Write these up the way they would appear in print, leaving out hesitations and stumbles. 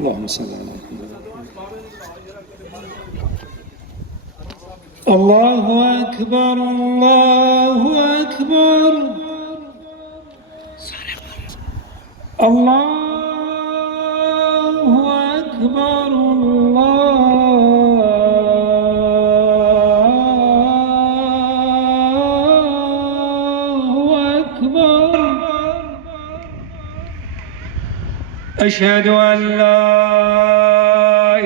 اللهم صل على محمد. الله أكبر الله أكبر الله أكبر الله أكبر. أشهد أن لا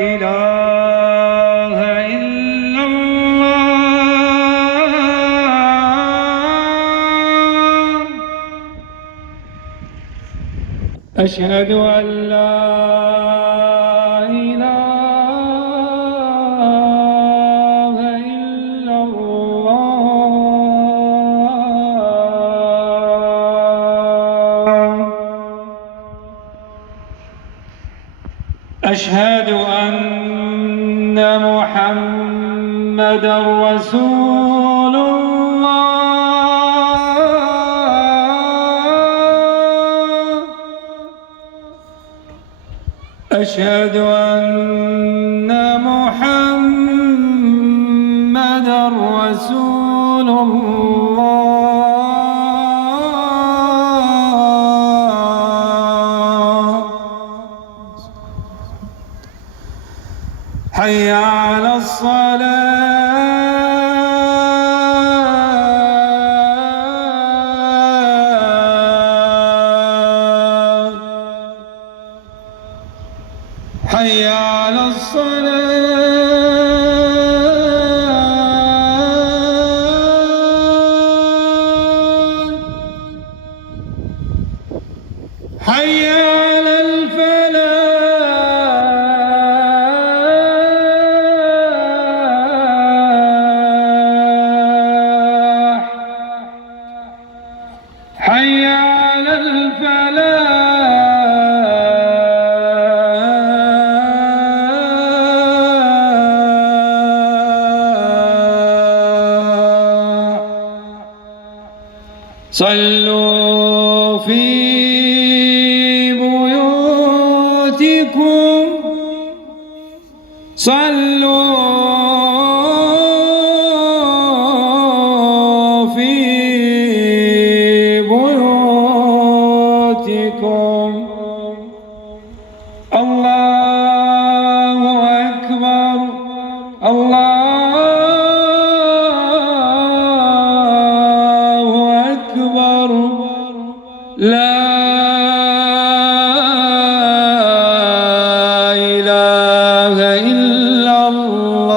إله إلا الله. أشهد أن لا إله إلا الله. أشهد أن محمدًا رسول الله. أشهد أن محمدًا رسول الله. حي على الصلاة. حي على الصلاة. حي على الفلاح. حي على الفلاح. صلوا في بيوتكم. صلوا في بيوتكم. الله أكبر الله أكبر. لا إله إلا الله.